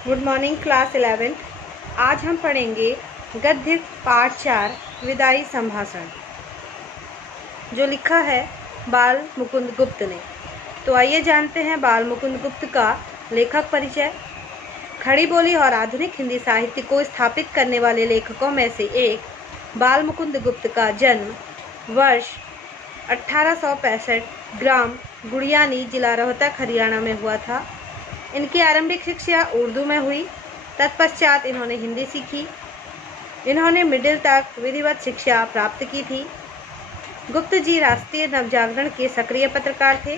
Good morning class 11। आज हम पढ़ेंगे गद्य पाठ 4 विदाई संभाषण, जो लिखा है बाल मुकुंद गुप्त ने। तो आइए जानते हैं बाल मुकुंद गुप्त का लेखक परिचय। खड़ी बोली और आधुनिक हिंदी साहित्य को स्थापित करने वाले लेखकों में से एक बाल मुकुंद गुप्त का जन्म वर्ष 1865 ग्राम गुड़ियानी, जिला रोहतक, हरियाणा में हुआ था। इनकी आरंभिक शिक्षा उर्दू में हुई। तत्पश्चात इन्होंने हिंदी सीखी। इन्होंने मिडिल तक विधिवत शिक्षा प्राप्त की थी। गुप्त जी राष्ट्रीय नवजागरण के सक्रिय पत्रकार थे।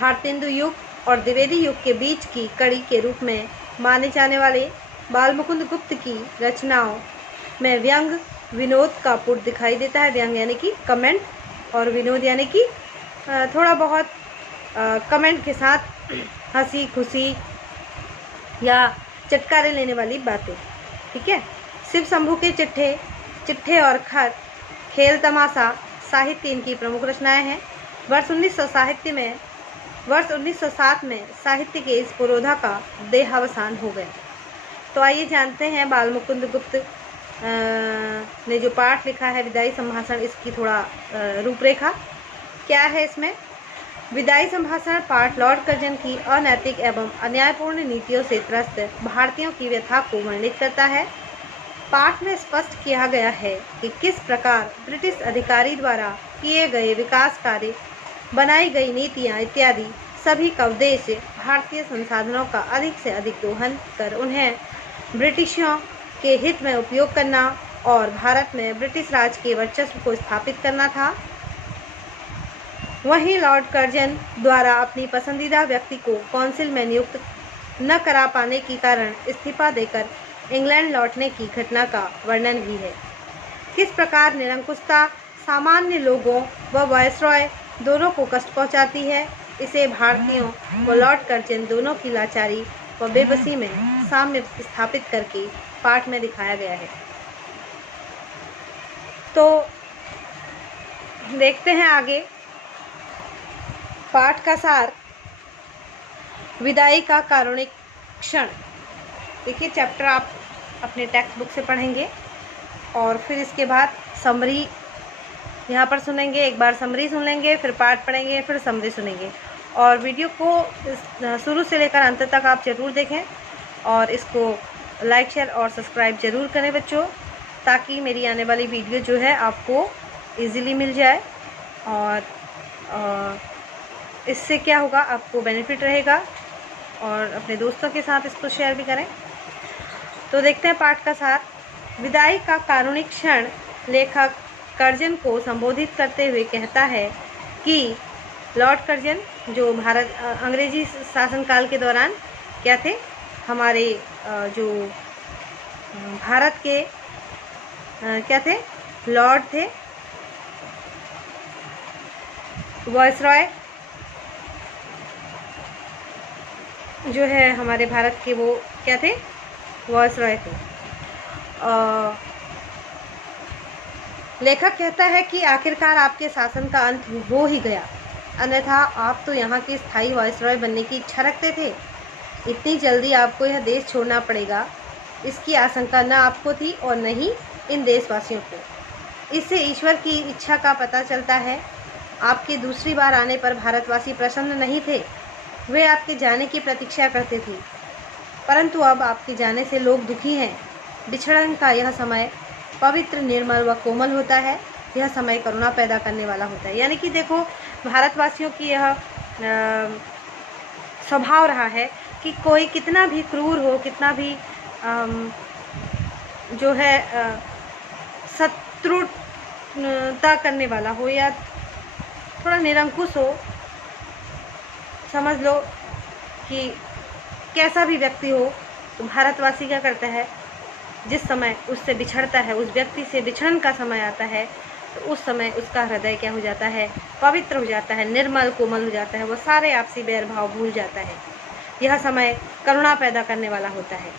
भारतेंदु युग और द्विवेदी युग के बीच की कड़ी के रूप में माने जाने वाले बाल मुकुंद गुप्त की रचनाओं में व्यंग विनोद का पुट दिखाई देता है। व्यंग यानी कि कमेंट और विनोद यानी कि थोड़ा बहुत कमेंट के साथ हंसी खुशी या चटकारे लेने वाली बातें। ठीक है। शिव शंभू के चिट्ठे और खत, खेल तमाशा साहित्य इनकी प्रमुख रचनाएं हैं। वर्ष 1907 में साहित्य के इस पुरोधा का देहावसान हो गया। तो आइए जानते हैं बाल मुकुंद गुप्त ने जो पाठ लिखा है विदाई संभाषण, इसकी थोड़ा रूपरेखा क्या है। इसमें विदाई संभाषण पाठ लॉर्ड कर्जन की अनैतिक एवं अन्यायपूर्ण नीतियों से त्रस्त भारतीयों की व्यथा को वर्णित करता है। पाठ में स्पष्ट किया गया है कि किस प्रकार ब्रिटिश अधिकारी द्वारा किए गए विकास कार्य, बनाई गई नीतियां इत्यादि सभी का उद्देश्य भारतीय संसाधनों का अधिक से अधिक दोहन कर उन्हें ब्रिटिशों के हित में उपयोग करना और भारत में ब्रिटिश राज के वर्चस्व को स्थापित करना था। वहीं लॉर्ड कर्जन द्वारा अपनी पसंदीदा व्यक्ति को काउंसिल में नियुक्त न करा पाने के कारण इस्तीफा देकर इंग्लैंड लौटने की घटना का वर्णन भी है। किस प्रकार निरंकुशता सामान्य लोगों व वायसरॉय दोनों को कष्ट पहुंचाती है, इसे भारतीयों व लॉर्ड कर्जन दोनों की लाचारी व बेबसी में साम्य स्थापित करके पाठ में दिखाया गया है। तो देखते हैं आगे पाठ का सार, विदाई का कारुणिक क्षण। देखिए, चैप्टर आप अपने टेक्स्ट बुक से पढ़ेंगे और फिर इसके बाद समरी यहाँ पर सुनेंगे। एक बार समरी सुन लेंगे, फिर पाठ पढ़ेंगे, फिर समरी सुनेंगे। और वीडियो को शुरू से लेकर अंत तक आप ज़रूर देखें और इसको लाइक, शेयर और सब्सक्राइब ज़रूर करें बच्चों, ताकि मेरी आने वाली वीडियो जो है आपको इजीली मिल जाए। और इससे क्या होगा, आपको बेनिफिट रहेगा और अपने दोस्तों के साथ इसको शेयर भी करें। तो देखते हैं पाठ का सार। विदाई का कारुणिक क्षण लेखक कर्जन को संबोधित करते हुए कहता है कि लॉर्ड कर्जन जो अंग्रेजी शासनकाल के दौरान क्या थे, हमारे जो भारत के क्या थे, लॉर्ड थे, वायसरॉय जो है हमारे भारत के, वो क्या थे, वायसरॉय थे। लेखक कहता है कि आखिरकार आपके शासन का अंत हो ही गया, अन्यथा आप तो यहाँ के स्थायी वायसरॉय बनने की इच्छा रखते थे। इतनी जल्दी आपको यह देश छोड़ना पड़ेगा, इसकी आशंका न आपको थी और न ही इन देशवासियों को। इससे ईश्वर की इच्छा का पता चलता है। आपके दूसरी बार आने पर भारतवासी प्रसन्न नहीं थे, वे आपके जाने की प्रतीक्षा करते थे, परंतु अब आपके जाने से लोग दुखी हैं। बिछड़न का यह समय पवित्र, निर्मल व कोमल होता है। यह समय करुणा पैदा करने वाला होता है। यानी कि देखो, भारतवासियों की यह स्वभाव रहा है कि कोई कितना भी क्रूर हो, कितना भी जो है शत्रुता करने वाला हो या थोड़ा निरंकुश हो, समझ लो कि कैसा भी व्यक्ति हो, तो भारतवासी क्या करता है, जिस समय उससे बिछड़ता है, उस व्यक्ति से बिछड़न का समय आता है, तो उस समय उसका हृदय क्या हो जाता है, पवित्र हो जाता है, निर्मल कोमल हो जाता है, वो सारे आपसी बैर भाव भूल जाता है। यह समय करुणा पैदा करने वाला होता है।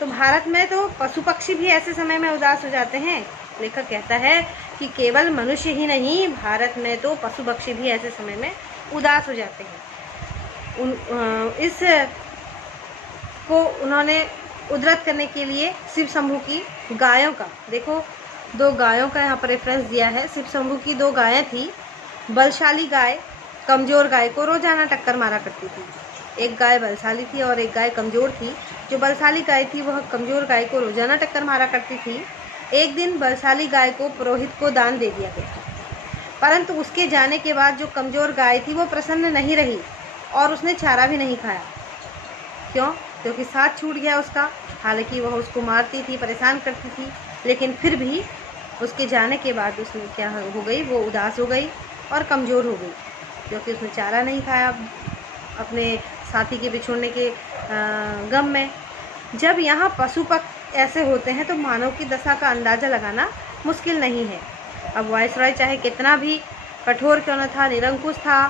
तो भारत में तो पशु पक्षी भी ऐसे समय में उदास हो जाते हैं। लेखक कहता है कि केवल मनुष्य ही नहीं, भारत में तो पशु पक्षी भी ऐसे समय में उदास हो जाते हैं। इस उसको उन्होंने उद्धृत करने के लिए शिव शंभू की गायों का, देखो 2 गायों का यहाँ पर रेफरेंस दिया है। शिव शंभू की 2 गायें थी। बलशाली गाय कमज़ोर गाय को रोजाना टक्कर मारा करती थी। एक गाय बलशाली थी और एक गाय कमज़ोर थी। जो बलशाली गाय थी वह कमज़ोर गाय को रोजाना टक्कर मारा करती थी। एक दिन बलशाली गाय को पुरोहित को दान दे दिया गया, परंतु उसके जाने के बाद जो कमज़ोर गाय थी वो प्रसन्न नहीं रही और उसने चारा भी नहीं खाया। क्यों? क्योंकि साथ छूट गया उसका। हालांकि वह उसको मारती थी, परेशान करती थी, लेकिन फिर भी उसके जाने के बाद उसमें क्या हो गई, वो उदास हो गई और कमज़ोर हो गई, क्योंकि उसने चारा नहीं खाया अपने साथी के बिछोड़ने के गम में। जब यहाँ पशु पक्षी ऐसे होते हैं तो मानव की दशा का अंदाज़ा लगाना मुश्किल नहीं है। अब वायसराय चाहे कितना भी कठोर क्यों न था, निरंकुश था,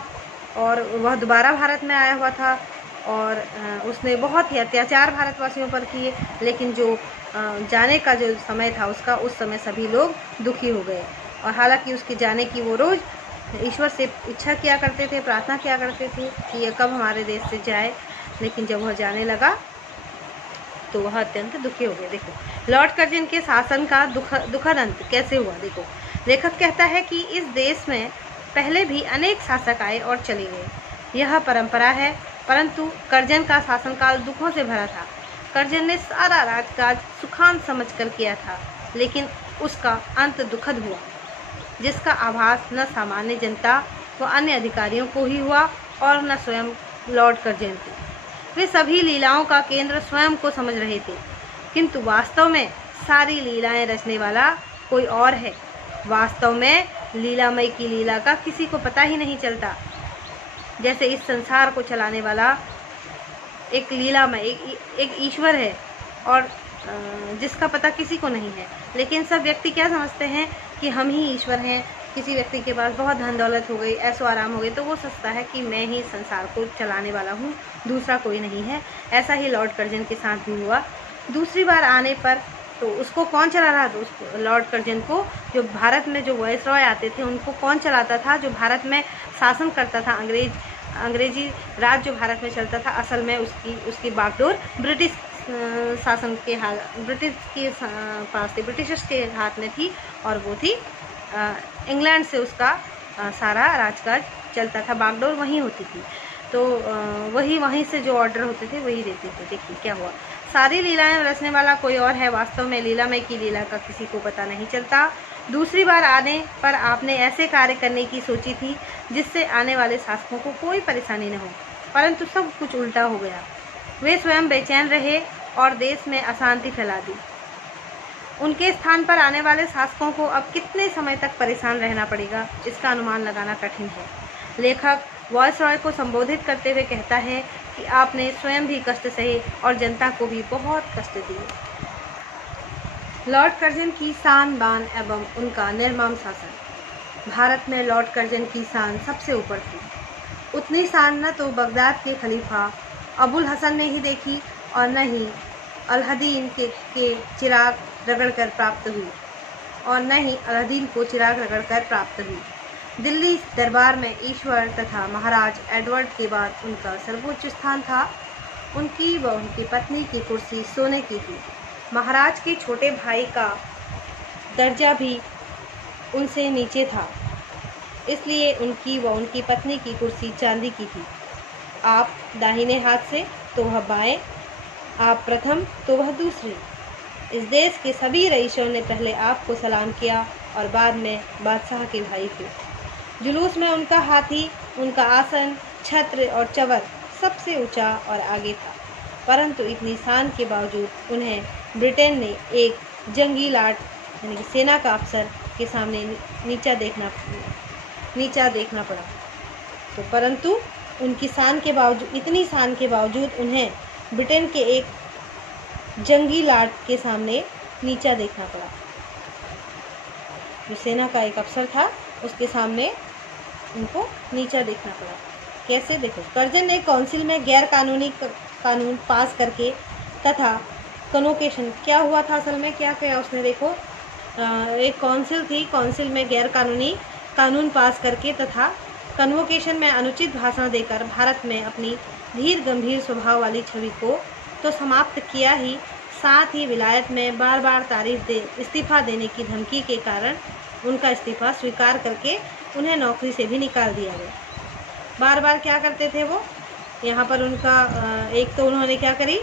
और वह दोबारा भारत में आया हुआ था और उसने बहुत ही अत्याचार भारतवासियों पर किए, लेकिन जो जाने का जो समय था उसका, उस समय सभी लोग दुखी हो गए। और हालांकि उसके जाने की वो रोज़ ईश्वर से इच्छा किया करते थे, प्रार्थना किया करते थे कि ये कब हमारे देश से जाए, लेकिन जब वह जाने लगा तो वह अत्यंत दुखी हो गए। देखो लॉर्ड कर्जन के शासन का दुखद अंत कैसे हुआ। देखो लेखक कहता है कि इस देश में पहले भी अनेक शासक आए और चले गए, यह परंपरा है, परंतु कर्जन का शासनकाल दुखों से भरा था। कर्जन ने सारा राजकाज सुखांत समझकर किया था, लेकिन उसका अंत दुखद हुआ, जिसका आभास न सामान्य जनता व अन्य अधिकारियों को ही हुआ और न स्वयं लॉर्ड कर्जन को। वे सभी लीलाओं का केंद्र स्वयं को समझ रहे थे, किंतु वास्तव में सारी लीलाएं रचने वाला कोई और है। वास्तव में लीलामय की लीला का किसी को पता ही नहीं चलता। जैसे इस संसार को चलाने वाला एक लीलामय एक ईश्वर है और जिसका पता किसी को नहीं है, लेकिन सब व्यक्ति क्या समझते हैं कि हम ही ईश्वर हैं। किसी व्यक्ति के पास बहुत धन दौलत हो गई, ऐसो आराम हो गई, तो वो सोचता है कि मैं ही संसार को चलाने वाला हूँ, दूसरा कोई नहीं है। ऐसा ही लॉर्ड कर्जन के साथ भी हुआ। दूसरी बार आने पर तो उसको कौन चला रहा था? उसको लॉर्ड कर्जन को, जो भारत में जो वायसरॉय आते थे उनको कौन चलाता था? जो भारत में शासन करता था, अंग्रेजी राज जो भारत में चलता था, असल में उसकी बागडोर ब्रिटिश शासन के ब्रिटिश के पास थी, ब्रिटिशर्स के हाथ में थी, और वो थी इंग्लैंड से उसका सारा राजकाज चलता था, बागडोर वहीं होती थी। तो वहीं से जो ऑर्डर होते थे वही देते थे। देखिए क्या हुआ, सारी लीलाएं रचने वाला कोई और है। वास्तव में लीलामय की लीला का किसी को पता नहीं चलता। दूसरी बार आने पर आपने ऐसे कार्य करने की सोची थी जिससे आने वाले शासकों को कोई परेशानी न हो, परंतु सब कुछ उल्टा हो गया। वे स्वयं बेचैन रहे और देश में अशांति फैला दी। उनके स्थान पर आने वाले शासकों को अब कितने समय तक परेशान रहना पड़ेगा, इसका अनुमान लगाना कठिन है। लेखक वायसरॉय को संबोधित करते हुए कहता है कि आपने स्वयं भी कष्ट सहे और जनता को भी बहुत कष्ट दिए। लॉर्ड कर्जन की शान बान एवं उनका निर्मम शासन। भारत में लॉर्ड कर्जन की शान सबसे ऊपर थी। उतनी शान न तो बगदाद के खलीफा अबुल हसन ने ही देखी और न ही अलाउद्दीन के चिराग रगड़कर प्राप्त हुई, और न ही अलाउद्दीन को चिराग रगड़कर प्राप्त हुई। दिल्ली दरबार में ईश्वर तथा महाराज एडवर्ड के बाद उनका सर्वोच्च स्थान था। उनकी व उनकी पत्नी की कुर्सी सोने की थी। महाराज के छोटे भाई का दर्जा भी उनसे नीचे था, इसलिए उनकी व उनकी पत्नी की कुर्सी चांदी की थी। आप दाहिने हाथ से तो वह बाएं, आप प्रथम तो वह दूसरे। इस देश के सभी रईसों ने पहले आपको सलाम किया और बाद में बादशाह के भाई को। जुलूस में उनका हाथी, उनका आसन, छत्र और चवर सबसे ऊंचा और आगे था, परंतु इतनी शान के बावजूद उन्हें ब्रिटेन ने एक जंगी लाट यानी कि सेना का अफसर के सामने नीचा देखना पड़ा। तो परंतु उनकी शान के बावजूद, इतनी शान के बावजूद उन्हें ब्रिटेन के एक जंगी लाट के सामने नीचा देखना पड़ा। जो सेना का एक अफसर था उसके सामने उनको नीचा देखना पड़ा। कैसे? देखो, कर्जन ने काउंसिल में गैर कानूनी कानून पास करके तथा कन्वोकेशन, क्या हुआ था असल में, क्या किया उसने? देखो, एक काउंसिल थी, काउंसिल में गैर कानूनी कानून पास करके तथा कन्वोकेशन में अनुचित भाषण देकर भारत में अपनी धीर गंभीर स्वभाव वाली छवि को तो समाप्त किया ही, साथ ही विलायत में बार बार इस्तीफ़ा देने की धमकी के कारण उनका इस्तीफ़ा स्वीकार करके उन्हें नौकरी से भी निकाल दिया गया। बार बार क्या करते थे वो, यहाँ पर उनका एक तो उन्होंने क्या करी,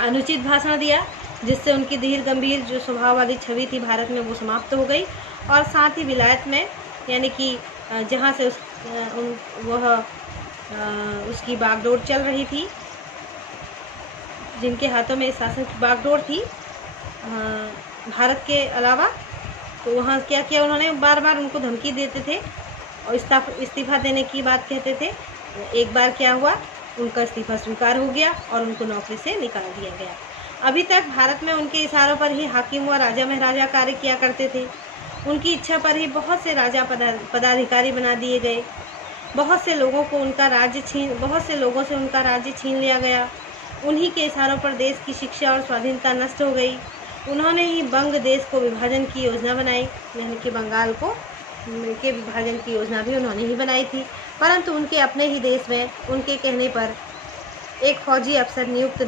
अनुचित भाषण दिया, जिससे उनकी धीर गंभीर जो स्वभाव वाली छवि थी भारत में वो समाप्त हो गई। और साथ ही विलायत में, यानी कि जहाँ से उसकी बागडोर चल रही थी, जिनके हाथों में इस शासन की बागडोर थी भारत के अलावा, तो वहाँ क्या किया उन्होंने, बार बार उनको धमकी देते थे और इस्तीफ़ा देने की बात कहते थे। एक बार क्या हुआ, उनका इस्तीफ़ा स्वीकार हो गया और उनको नौकरी से निकाल दिया गया। अभी तक भारत में उनके इशारों पर ही हाकिम व राजा महाराजा कार्य किया करते थे। उनकी इच्छा पर ही बहुत से राजा पदाधिकारी बना दिए गए। बहुत से लोगों से उनका राज्य छीन लिया गया। उन्हीं के इशारों पर देश की शिक्षा और स्वाधीनता नष्ट हो गई। उन्होंने ही बंग देश को विभाजन की योजना बनाई, यानी कि बंगाल के विभाजन की योजना भी उन्होंने ही बनाई थी। परंतु उनके अपने ही देश में उनके कहने पर एक फौजी अफसर नियुक्त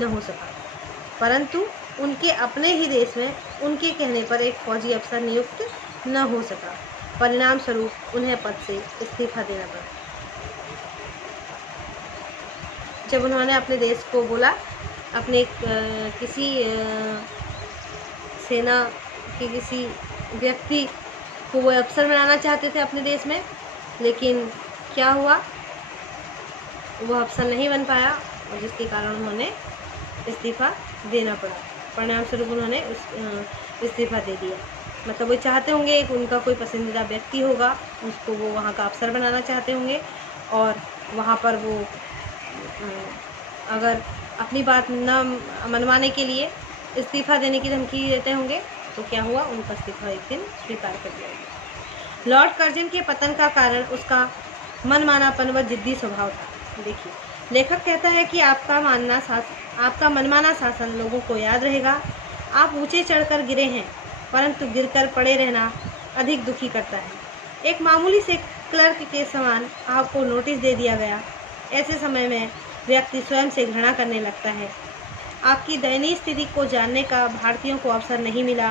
न हो सका। परिणाम स्वरूप उन्हें पद से इस्तीफा देना पड़ा। जब उन्होंने अपने देश को बोला, अपने किसी सेना के किसी व्यक्ति को वो अफसर बनाना चाहते थे अपने देश में, लेकिन क्या हुआ, वो अफसर नहीं बन पाया और जिसके कारण उन्होंने इस्तीफ़ा देना पड़ा। परिणाम स्वरूप उन्होंने इस्तीफ़ा दे दिया। मतलब वो चाहते होंगे, एक उनका कोई पसंदीदा व्यक्ति होगा, उसको वो वहाँ का अफसर बनाना चाहते होंगे और वहाँ पर वो अगर अपनी बात न मनवाने के लिए इस्तीफ़ा देने की धमकी देते होंगे, तो क्या हुआ, उनका इस्तीफ़ा एक दिन स्वीकार कर दिया गया। लॉर्ड कर्जन के पतन का कारण उसका मनमानापन व जिद्दी स्वभाव था। देखिए, लेखक कहता है कि आपका मनमाना शासन लोगों को याद रहेगा। आप ऊंचे चढ़कर गिरे हैं, परंतु गिरकर पड़े रहना अधिक दुखी करता है। एक मामूली से क्लर्क के समान आपको नोटिस दे दिया गया। ऐसे समय में व्यक्ति स्वयं से घृणा करने लगता है। आपकी दयनीय स्थिति को जानने का भारतीयों को अवसर नहीं मिला,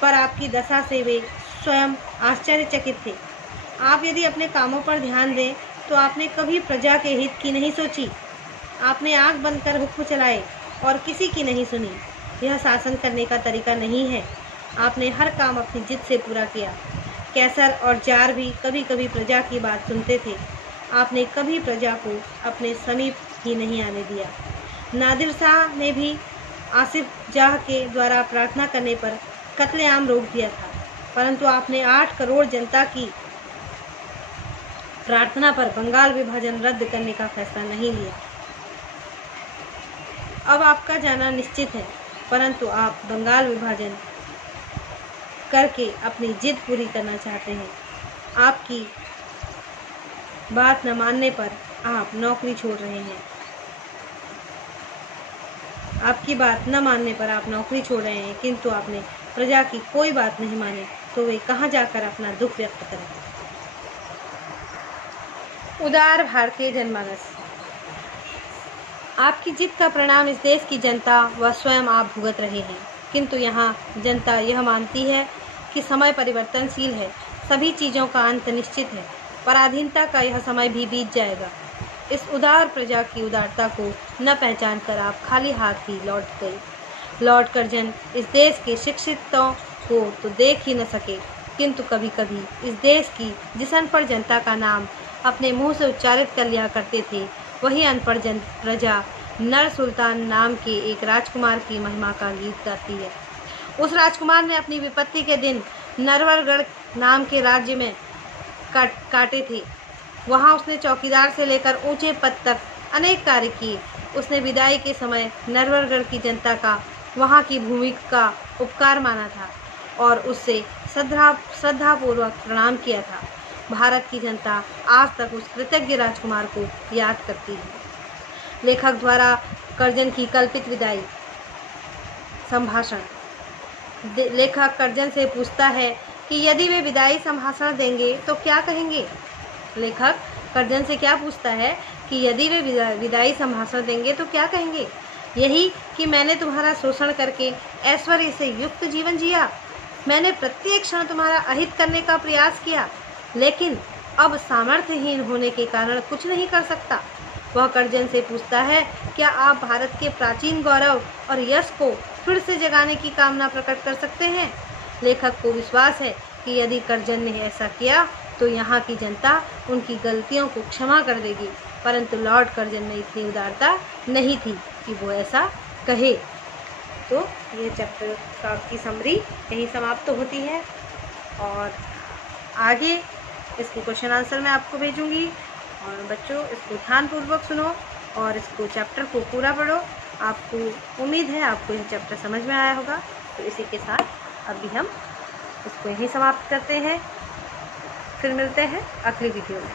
पर आपकी दशा से वे स्वयं आश्चर्यचकित थे। आप यदि अपने कामों पर ध्यान दें तो आपने कभी प्रजा के हित की नहीं सोची। आपने आंख बंद कर हुक्म चलाए और किसी की नहीं सुनी। यह शासन करने का तरीका नहीं है। आपने हर काम अपनी जिद से पूरा किया। कैसर और जार भी कभी कभी प्रजा की बात सुनते थे। आपने कभी प्रजा को अपने समीप ही नहीं आने दिया। नादिर शाह ने भी आसिफ जाह के द्वारा प्रार्थना करने पर कत्लेआम रोक दिया था, परंतु आपने 8 करोड़ जनता की प्रार्थना पर बंगाल विभाजन रद्द करने का फैसला नहीं लिया। अब आपका जाना निश्चित है, परंतु आप बंगाल विभाजन करके अपनी जिद पूरी करना चाहते हैं। आपकी बात न मानने पर आप नौकरी छोड़ रहे हैं। आपकी बात न मानने पर आप नौकरी छोड़ रहे हैं, किंतु आपने प्रजा की कोई बात नहीं मानी, तो वे कहाँ जाकर अपना दुख व्यक्त करें। उदार भारतीय जनमानस। आपकी जिद का परिणाम इस देश की जनता व स्वयं आप भुगत रहे हैं, किंतु यहाँ जनता यह मानती है कि समय परिवर्तनशील है, सभी चीज़ों का अंत निश्चित है, पराधीनता का यह समय भी बीत जाएगा। इस उदार प्रजा की उदारता को न पहचान कर आप खाली हाथ ही लौट गए। लॉर्ड कर्जन इस देश के शिक्षितों को तो देख ही न सके, किंतु कभी कभी इस देश की जिस अनपढ़ जनता का नाम अपने मुंह से उच्चारित कर लिया करते थे, वही अनपढ़ प्रजा नर सुल्तान नाम के एक राजकुमार की महिमा का गीत गाती है। उस राजकुमार ने अपनी विपत्ति के दिन नरवरगढ़ नाम के राज्य में काटे थे। वहाँ उसने चौकीदार से लेकर ऊंचे पद तक अनेक कार्य किए। उसने विदाई के समय नरवरगढ़ की जनता का वहाँ की भूमि का उपकार माना था और उससे श्रद्धापूर्वक प्रणाम किया था। भारत की जनता आज तक उस कृतज्ञ राजकुमार को याद करती है। लेखक द्वारा कर्जन की कल्पित विदाई संभाषण। लेखक कर्जन से पूछता है कि यदि वे विदाई संभाषण देंगे तो क्या कहेंगे। लेखक कर्जन से क्या पूछता है कि यदि वे विदाई संभाषण देंगे तो क्या कहेंगे। यही कि मैंने तुम्हारा शोषण करके ऐश्वर्य से युक्त जीवन जिया। मैंने प्रत्येक क्षण तुम्हारा अहित करने का प्रयास किया, लेकिन अब सामर्थ्यहीन होने के कारण कुछ नहीं कर सकता। वह कर्जन से पूछता है, क्या आप भारत के प्राचीन गौरव और यश को फिर से जगाने की कामना प्रकट कर सकते हैं? लेखक को विश्वास है कि यदि कर्जन ने ऐसा किया तो यहाँ की जनता उनकी गलतियों को क्षमा कर देगी, परंतु लॉर्ड कर्जन में इतनी उदारता नहीं थी कि वो ऐसा कहे। तो ये चैप्टर की समरी यही समाप्त होती है, और आगे इसके क्वेश्चन आंसर मैं आपको भेजूंगी। और बच्चों, इसको ध्यानपूर्वक सुनो और इसको चैप्टर को पूरा पढ़ो। आपको उम्मीद है आपको यह चैप्टर समझ में आया होगा। तो इसी के साथ अभी हम इसको यहीं समाप्त करते हैं, फिर मिलते हैं अगली वीडियो में।